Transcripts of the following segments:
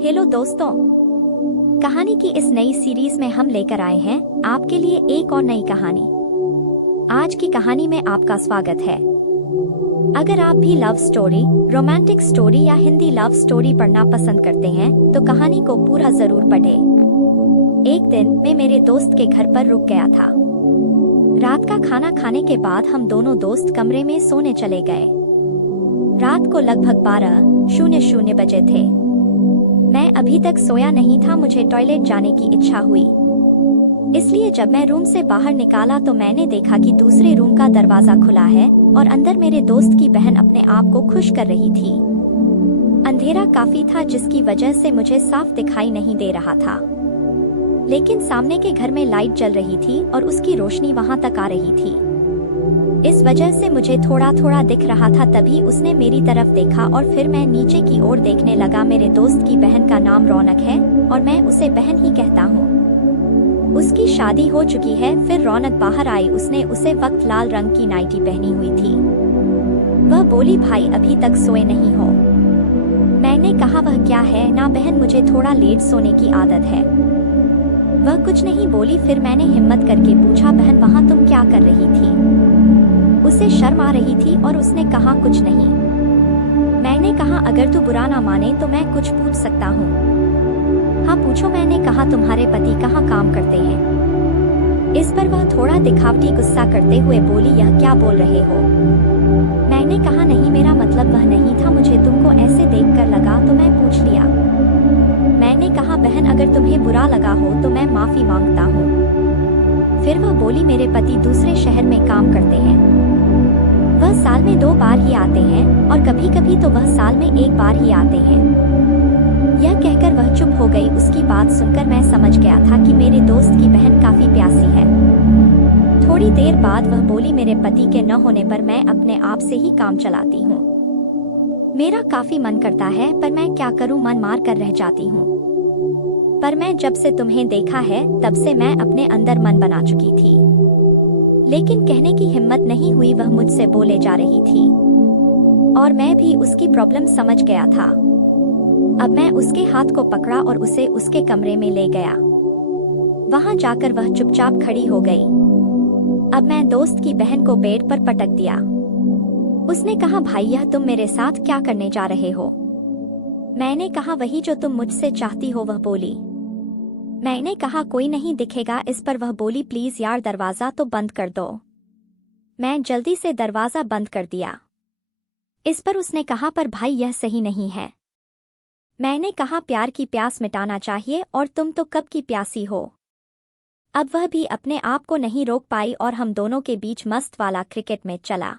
Hello दोस्तों, कहानी की इस नई सीरीज में हम लेकर आए हैं आपके लिए एक और नई कहानी। आज की कहानी में आपका स्वागत है। अगर आप भी लव स्टोरी, रोमांटिक स्टोरी या हिंदी लव स्टोरी पढ़ना पसंद करते हैं तो कहानी को पूरा जरूर पढ़ें। एक दिन मैं मेरे दोस्त के घर पर रुक गया था। रात का खाना खाने के बाद हम दोनों दोस्त कमरे में सोने चले गए। रात को लगभग 12:00 बजे थे। मैं अभी तक सोया नहीं था। मुझे टॉयलेट जाने की इच्छा हुई, इसलिए जब मैं रूम से बाहर निकाला तो मैंने देखा कि दूसरे रूम का दरवाजा खुला है और अंदर मेरे दोस्त की बहन अपने आप को खुश कर रही थी। अंधेरा काफी था जिसकी वजह से मुझे साफ दिखाई नहीं दे रहा था, लेकिन सामने के घर में लाइट जल रही थी और उसकी रोशनी वहां तक आ रही थी। इस वजह से मुझे थोड़ा थोड़ा दिख रहा था। तभी उसने मेरी तरफ देखा और फिर मैं नीचे की ओर देखने लगा। मेरे दोस्त की बहन का नाम रौनक है और मैं उसे बहन ही कहता हूँ। उसकी शादी हो चुकी है। फिर रौनक बाहर आई। उसने उसे वक्त लाल रंग की नाइटी पहनी हुई थी। वह बोली, भाई अभी तक सोए नहीं हो? मैंने कहा, वह क्या है ना बहन, मुझे थोड़ा लेट सोने की आदत है। वह कुछ नहीं बोली। फिर मैंने हिम्मत करके पूछा, बहन वहाँ तुम क्या कर रही थी? उसे शर्म आ रही थी और उसने कहा, कुछ नहीं। मैंने कहा, अगर तू बुरा ना माने तो मैं कुछ पूछ सकता हूँ? हाँ पूछो। मैंने कहा, तुम्हारे पति कहाँ काम करते हैं? इस पर वह थोड़ा दिखावटी गुस्सा करते हुए बोली, यह क्या बोल रहे हो? मैंने कहा, नहीं मेरा मतलब वह नहीं था, मुझे तुमको ऐसे देखकर लगा तो मैं पूछ लिया। मैंने कहा, बहन अगर तुम्हें बुरा लगा हो तो मैं माफी मांगता हूँ। फिर वह बोली, मेरे पति दूसरे शहर में काम करते हैं। वह साल में 2 बार ही आते हैं और कभी कभी तो वह साल में 1 बार ही आते हैं। यह कहकर वह चुप हो गई। उसकी बात सुनकर मैं समझ गया था कि मेरे दोस्त की बहन काफी प्यासी है। थोड़ी देर बाद वह बोली, मेरे पति के न होने पर मैं अपने आप से ही काम चलाती हूँ। मेरा काफी मन करता है पर मैं क्या करूँ, मन मार कर रह जाती हूँ। पर मैं जब से तुम्हें देखा है तब से मैं अपने अंदर मन बना चुकी थी, लेकिन कहने की हिम्मत नहीं हुई। वह मुझसे बोले जा रही थी और मैं भी उसकी प्रॉब्लम समझ गया था। अब मैं उसके हाथ को पकड़ा और उसे उसके कमरे में ले गया। वहां जाकर वह चुपचाप खड़ी हो गई। अब मैं दोस्त की बहन को बेड पर पटक दिया। उसने कहा, भाई यह तुम मेरे साथ क्या करने जा रहे हो? मैंने कहा, वही जो तुम मुझसे चाहती हो। वह बोली। मैंने कहा, कोई नहीं दिखेगा। इस पर वह बोली, प्लीज यार दरवाजा तो बंद कर दो। मैं जल्दी से दरवाजा बंद कर दिया। इस पर उसने कहा, पर भाई यह सही नहीं है। मैंने कहा, प्यार की प्यास मिटाना चाहिए और तुम तो कब की प्यासी हो। अब वह भी अपने आप को नहीं रोक पाई और हम दोनों के बीच मस्त वाला क्रिकेट मैच चला।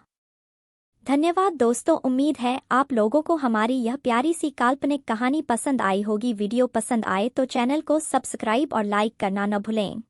धन्यवाद दोस्तों, उम्मीद है आप लोगों को हमारी यह प्यारी सी काल्पनिक कहानी पसंद आई होगी। वीडियो पसंद आए तो चैनल को सब्सक्राइब और लाइक करना न भूलें।